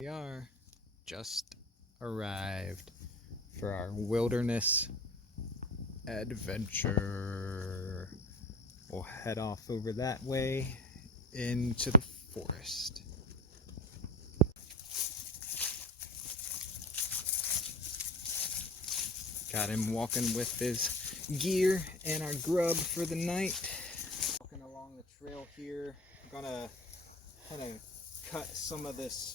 We are just arrived for our wilderness adventure. We'll head off over that way into the forest. Got him walking with his gear and our grub for the night. Walking along the trail here, I'm gonna kind of cut some of this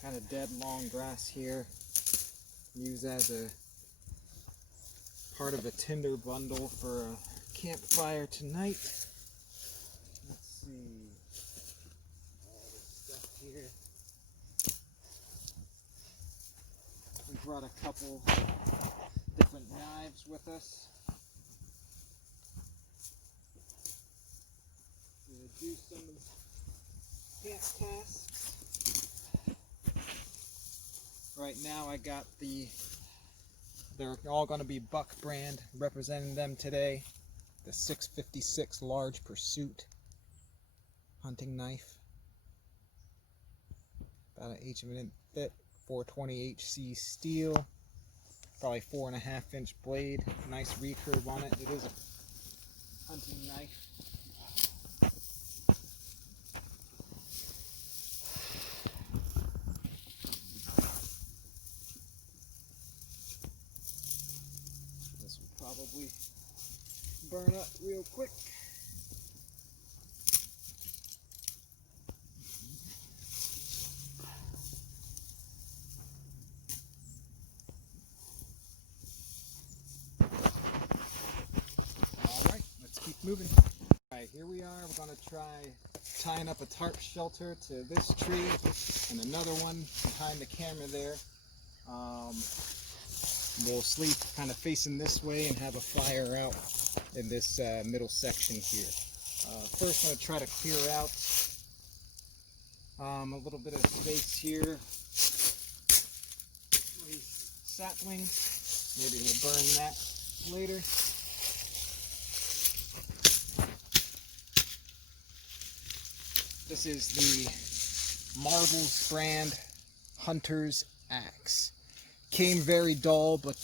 kind of dead long grass here, use as a part of a tinder bundle for a campfire tonight. Let's see, all this stuff here. We brought a couple different knives with us to do some of the camp tasks. Right now I got they're all going to be Buck brand, representing them today. The 656 Large Pursuit hunting knife. About an inch of an thick, 420 HC steel. Probably 4.5 inch blade. Nice recurve on it. It is a hunting knife. This will probably burn up real quick. Alright, let's keep moving. Alright, here we are. We're going to try tying up a tarp shelter to this tree and another one behind the camera there. We'll sleep kind of facing this way and have a fire out in this middle section here. First, I'm going to try to clear out a little bit of space here. These saplings, maybe we'll burn that later. This is the Marvel's brand Hunter's Axe. Came very dull, but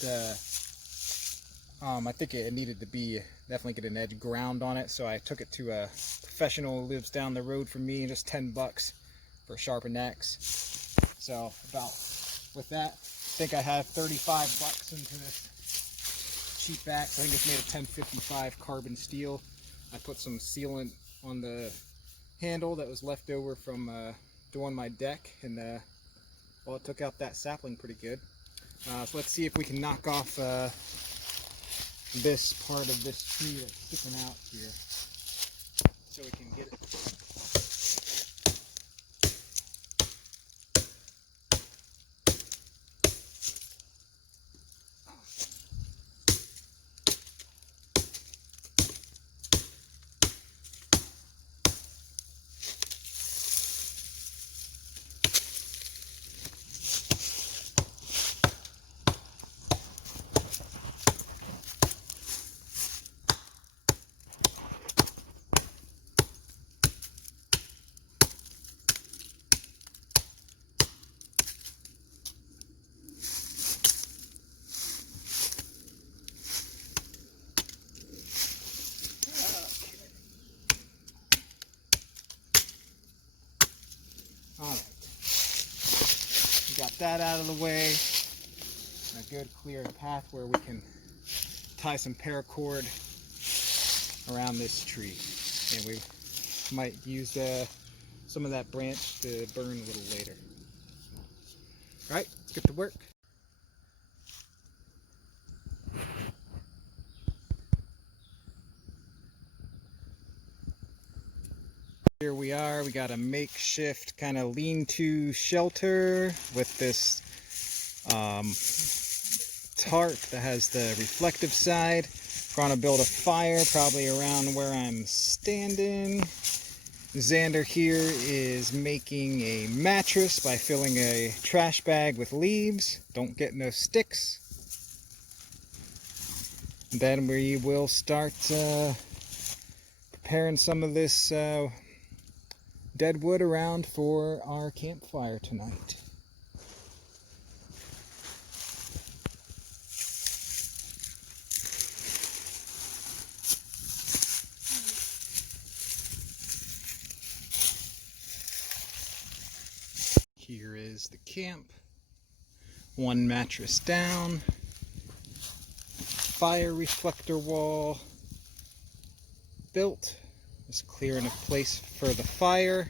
I think it needed to be definitely get an edge ground on it, so I took it to a professional who lives down the road from me, just $10 for a sharpened axe. So with that, I think I have $35 into this cheap axe. I think it's made of 1055 carbon steel. I put some sealant on the handle that was left over from doing my deck, and well, it took out that sapling pretty good. So let's see if we can knock off this part of this tree that's sticking out here, so we can get it. Alright, we got that out of the way. A good clear path where we can tie some paracord around this tree. And we might use some of that branch to burn a little later. Alright, let's get to work. Here we are, we got a makeshift kind of lean-to shelter with this tarp that has the reflective side. We're gonna build a fire probably around where I'm standing. Xander here is making a mattress by filling a trash bag with leaves. Don't get no sticks. Then we will start preparing some of this dead wood around for our campfire tonight. Here is the camp. One mattress down. Fire reflector wall built. Just clearing a place for the fire.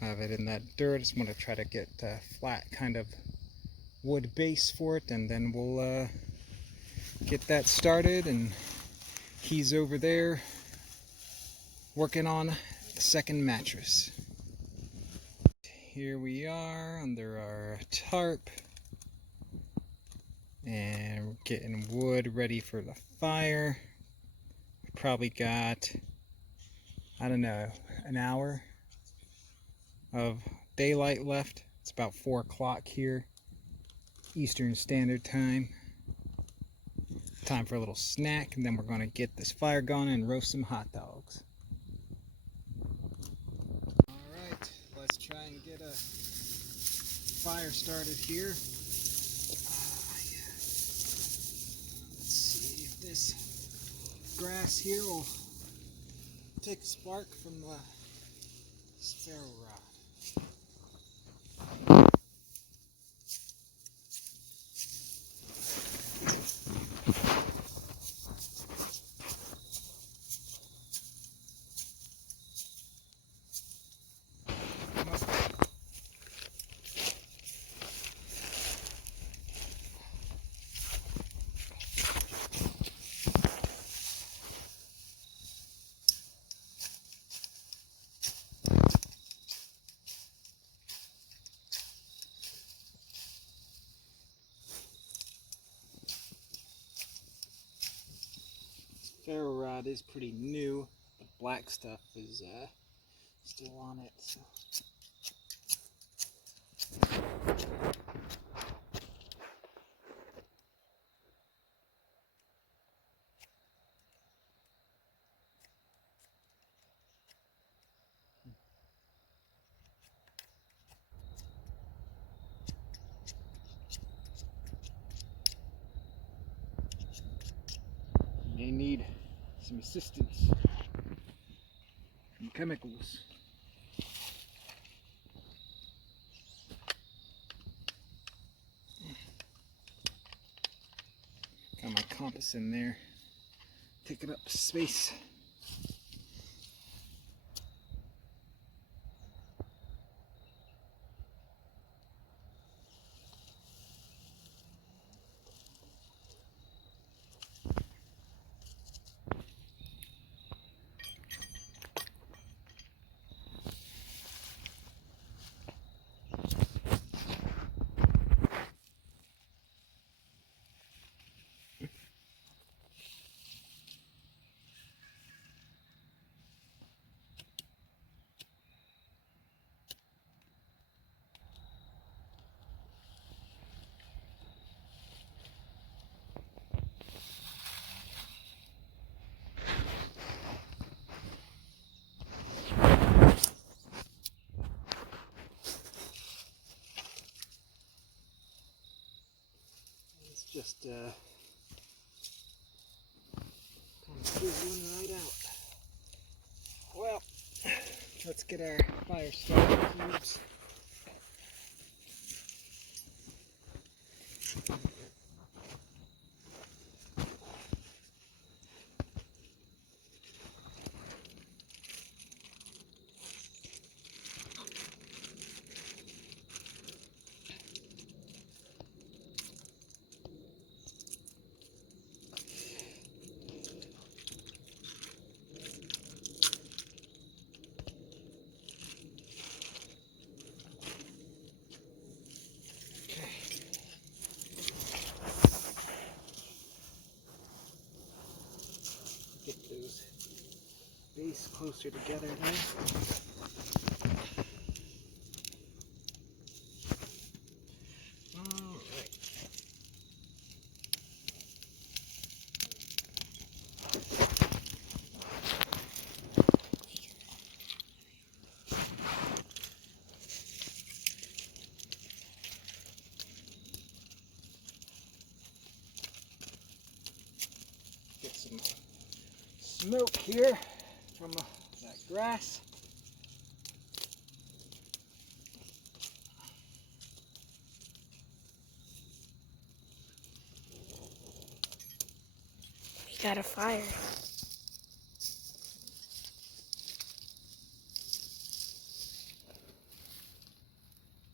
Have it in that dirt. Just want to try to get a flat kind of wood base for it, and then we'll get that started. And he's over there working on the second mattress. Here we are under our tarp and we're getting wood ready for the fire. We probably got, I don't know, an hour of daylight left. It's about 4 o'clock here, Eastern Standard Time. Time for a little snack, and then we're going to get this fire going and roast some hot dogs. Alright, let's try and get a fire started here. Let's see if this grass here will take a spark from the ferro rod. Ferro rod is pretty new. The black stuff is still on it. So. May need some assistance from chemicals. Got my compass in there, taking up space. Just kind of fizzling right out. Well, let's get our fire started, cubes. Base closer together there. Alright. smoke here from that grass. We got a fire.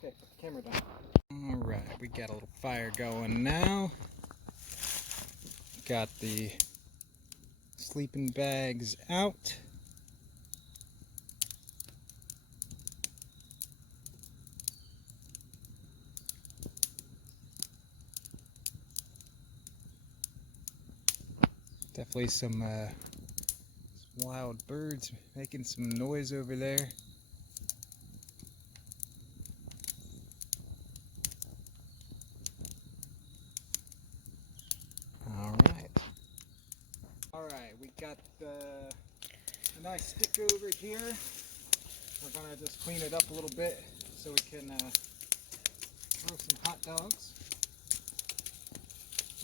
Okay, put the camera down. Alright, we got a little fire going now. Got the sleeping bags out. Definitely some wild birds making some noise over there. Alright, we got a nice stick over here. We're going to just clean it up a little bit so we can roast some hot dogs.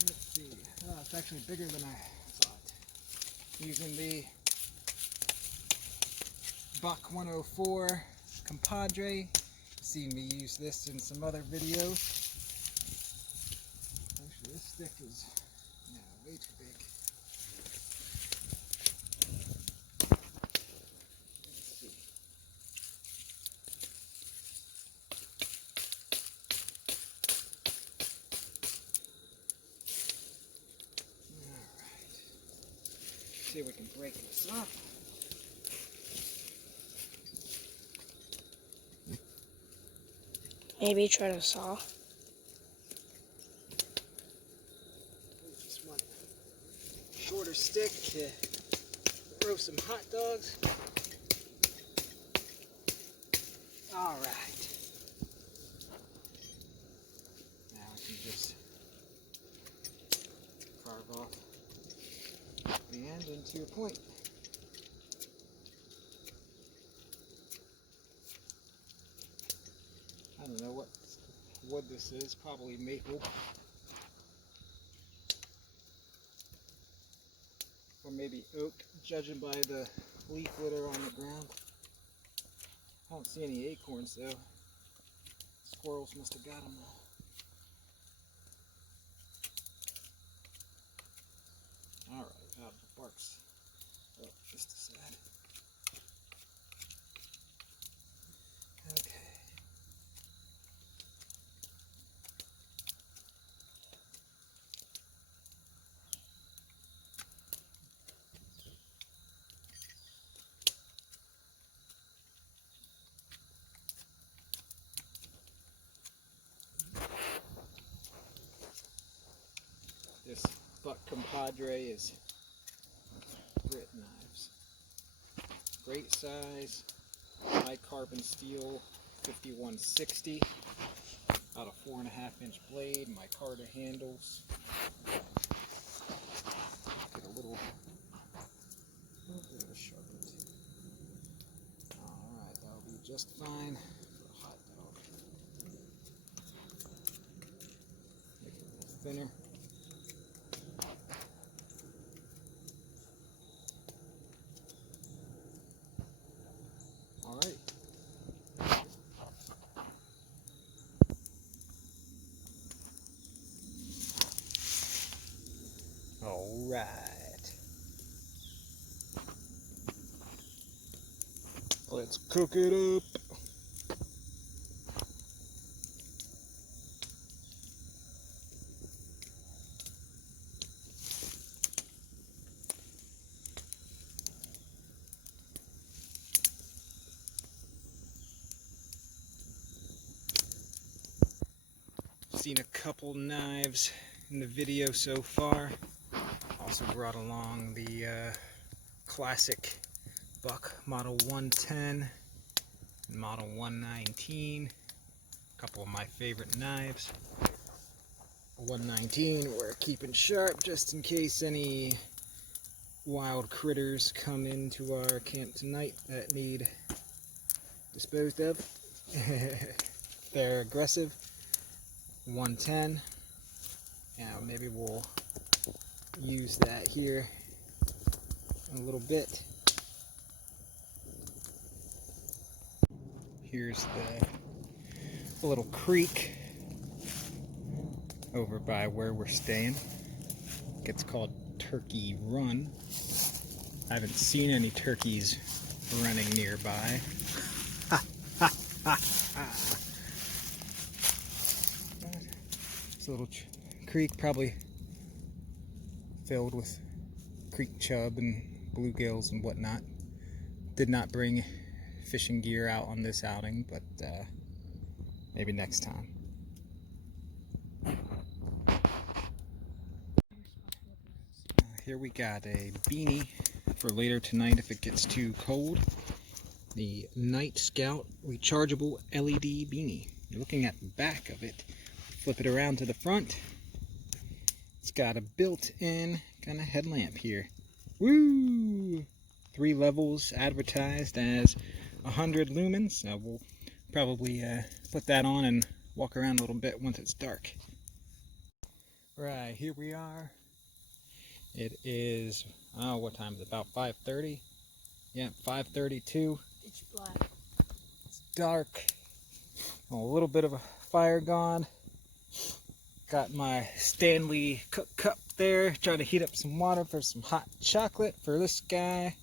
Let's see. Oh, it's actually bigger than I thought. Using the Buck 104 Compadre. Seen me use this in some other videos. Actually, this stick is way too big. Let's see. Alright. See if we can break this up. Maybe try to saw. Just one shorter stick to roast some hot dogs. Alright. Now I can just carve off the end into a point. I don't know what wood this is, probably maple. Or maybe oak, judging by the leaf litter on the ground. I don't see any acorns though. Squirrels must have got them all. Alright, the bark's up just a side. Okay. This Buck Compadre is grit knives. Great size, high carbon steel, 5160. About a 4.5 inch blade, micarta handles. Get a little bit of a sharper tip. Alright, that'll be just fine for a hot dog. Make it a little thinner. Alright. Alright. Let's cook it up. Seen a couple knives in the video so far. Also brought along the classic Buck Model 110 and Model 119. A couple of my favorite knives. 119 we're keeping sharp just in case any wild critters come into our camp tonight that need disposed of. They're aggressive. 110. Yeah, maybe we'll use that here in a little bit. Here's the little creek over by where we're staying. It's called Turkey Run. I haven't seen any turkeys running nearby. It's a little creek, probably filled with creek chub and bluegills and whatnot. Did not bring fishing gear out on this outing, but maybe next time. Here we got a beanie for later tonight if it gets too cold. The Night Scout rechargeable LED beanie. You're looking at the back of it. Flip it around to the front. It's got a built-in kind of headlamp here. Woo! 3 levels, advertised as 100 lumens. We'll probably put that on and walk around a little bit once it's dark. Right, here we are. It is, oh, what time is it? About 5:30? Yeah, 5:32. It's black. It's dark. A little bit of a fire gone. Got my Stanley cook cup there, trying to heat up some water for some hot chocolate for this guy.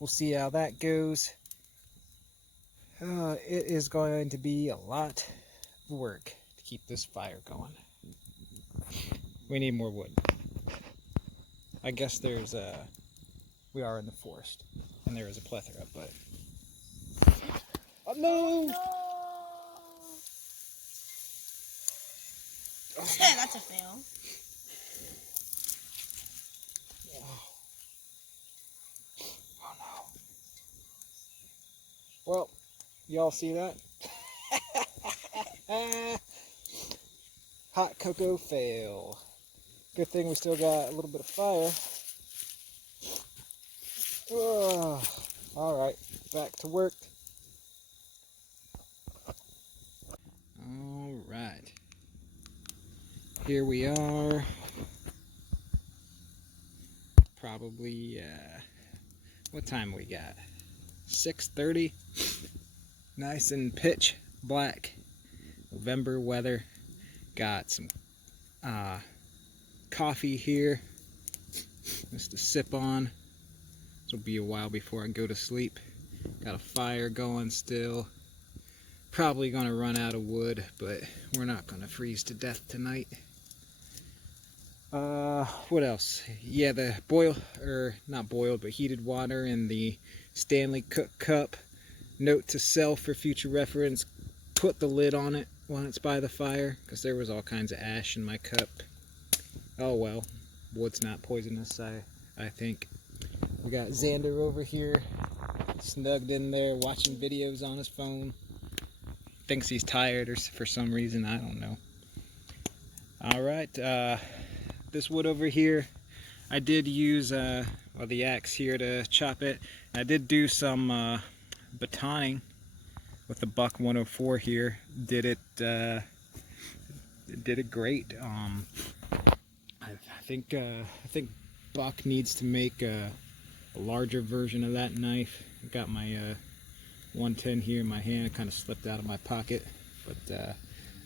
We'll see how that goes. It is going to be a lot of work to keep this fire going. We need more wood. I guess there's we are in the forest, and there is a plethora, but... Oh no! Oh. That's a fail. Oh no. Well, y'all see that? Hot cocoa fail. Good thing we still got a little bit of fire. Oh, alright, back to work. Alright. Here we are. Probably, what time we got? 6:30. Nice and pitch black. November weather. Got some coffee here just to sip on. This will be a while before I go to sleep. Got a fire going still. Probably gonna run out of wood, but we're not gonna freeze to death tonight. What else? Yeah, the not boiled, but heated water in the Stanley cook cup. Note to self for future reference, put the lid on it when it's by the fire, because there was all kinds of ash in my cup. Oh well, wood's not poisonous, I think. We got Xander over here, snugged in there, watching videos on his phone. Thinks he's tired or for some reason, I don't know. Alright, this wood over here, I did use the axe here to chop it. I did do some batoning with the Buck 104 here. Did it great. I think Buck needs to make a larger version of that knife. I got my 110 here in my hand. It kind of slipped out of my pocket, but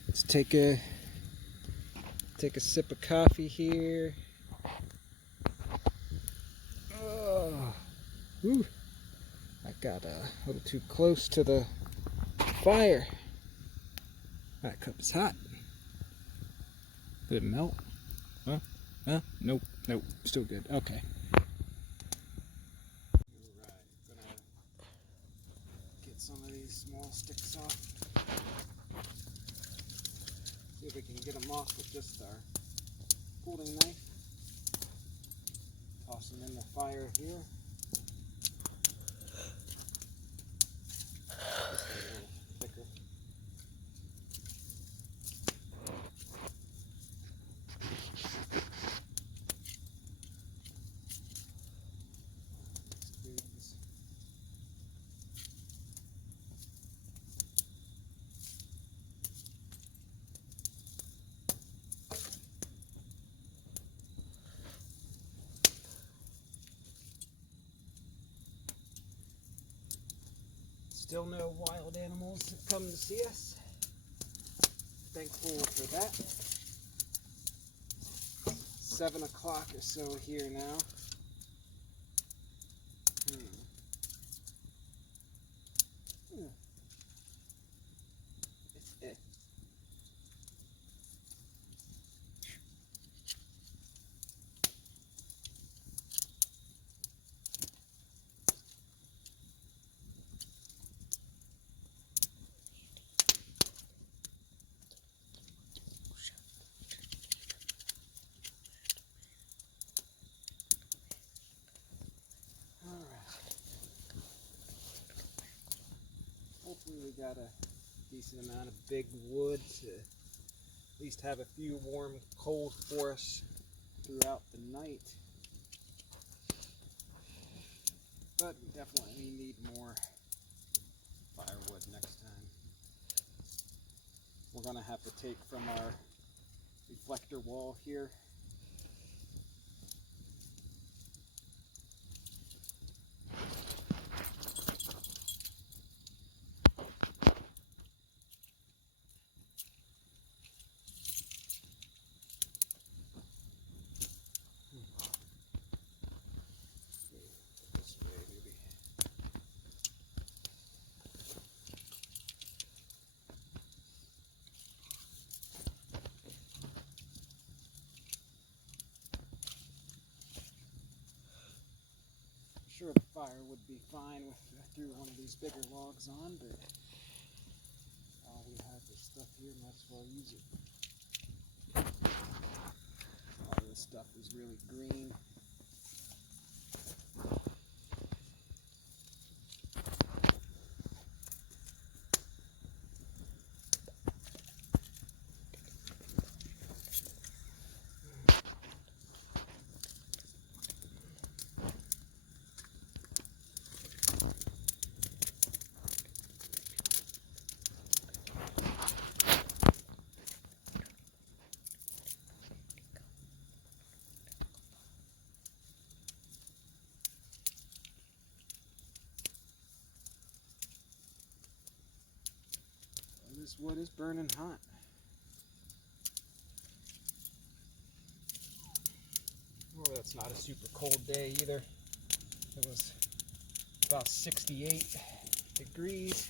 let's take a sip of coffee here. Oh, whew. I got a little too close to the fire. That cup is hot. Did it melt? Huh? Nope. Still good. Okay. Alright, gonna get some of these small sticks off. See if we can get them off with just our folding knife. Toss them in the fire here. This is a little thicker. Still no wild animals have come to see us. Thankful for that. 7 o'clock or so here now. Hopefully we got a decent amount of big wood to at least have a few warm coals for us throughout the night. But we definitely need more firewood next time. We're going to have to take from our reflector wall here. This way, maybe. I'm sure the fire would be fine with threw one of these bigger logs on, but all we have is stuff here, might as well use it. All this stuff is really green. This wood is burning hot. Well, that's not a super cold day either. It was about 68 degrees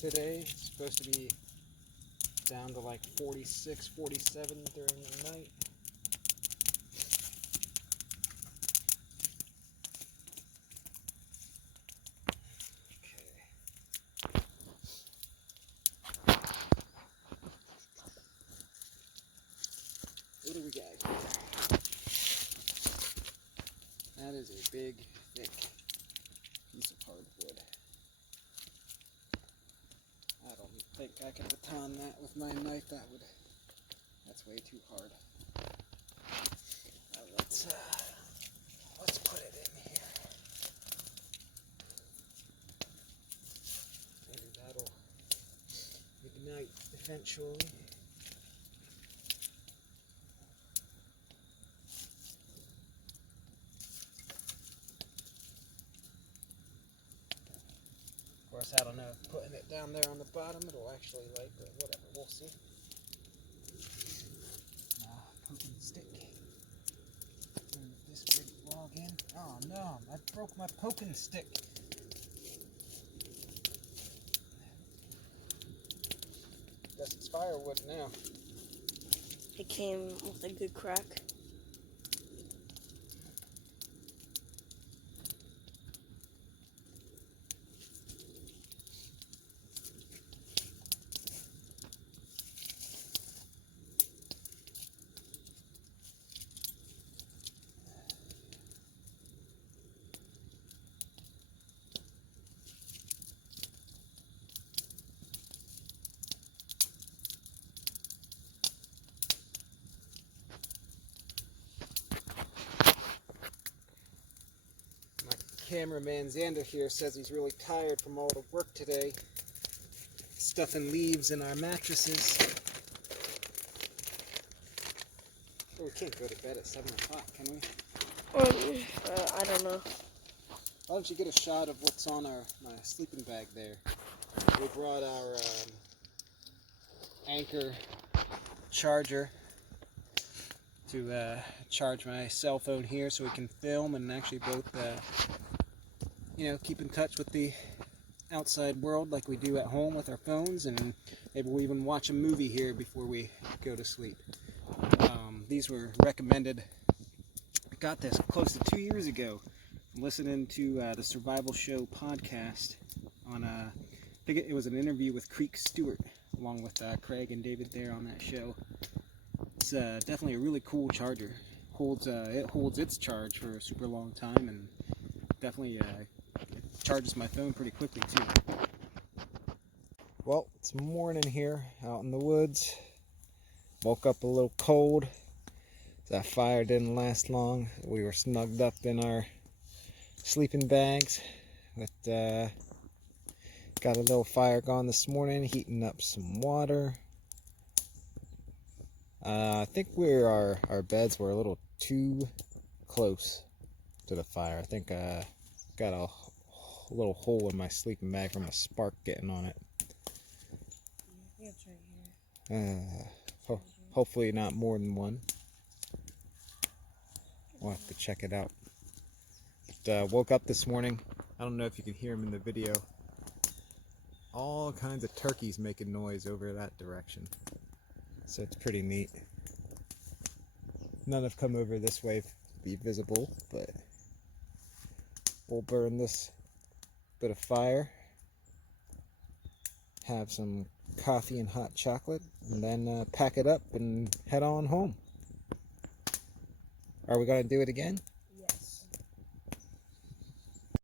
today. It's supposed to be down to like 46, 47 during the night. What do we got here? That is a big, thick piece of hardwood. I don't think I can baton that with my knife. That's way too hard. Let's put it in here. Maybe that'll ignite eventually. Of course, I don't know if putting it down there on the bottom it'll actually light, but whatever, we'll see. Poking stick. Move this big log in. Oh no, I broke my poking stick. Guess it's firewood now. It came with a good crack. Cameraman Xander here says he's really tired from all the work today, stuffing leaves in our mattresses. Oh, we can't go to bed at 7 o'clock, can we? I don't know. Why don't you get a shot of what's on my sleeping bag there? We brought our Anchor charger to charge my cell phone here so we can film and actually both, keep in touch with the outside world like we do at home with our phones, and maybe we'll even watch a movie here before we go to sleep. These were recommended. I got this close to 2 years ago. Listening to the Survival Show podcast on, I think it was an interview with Creek Stewart, along with Craig and David there on that show. It's definitely a really cool charger. It holds its charge for a super long time, and definitely it charges my phone pretty quickly too. Well, it's morning here out in the woods. Woke up a little cold. That fire didn't last long. We were snugged up in our sleeping bags. Got a little fire going this morning, heating up some water. I think our beds were a little too close to the fire. I think got a little hole in my sleeping bag from a spark getting on it. It's right here. Hopefully not more than one. We'll have to check it out. But, woke up this morning. I don't know if you can hear them in the video. All kinds of turkeys making noise over that direction. So it's pretty neat. None have come over this way to be visible, but we'll burn this bit of fire, have some coffee and hot chocolate, and then pack it up and head on home. Are we going to do it again?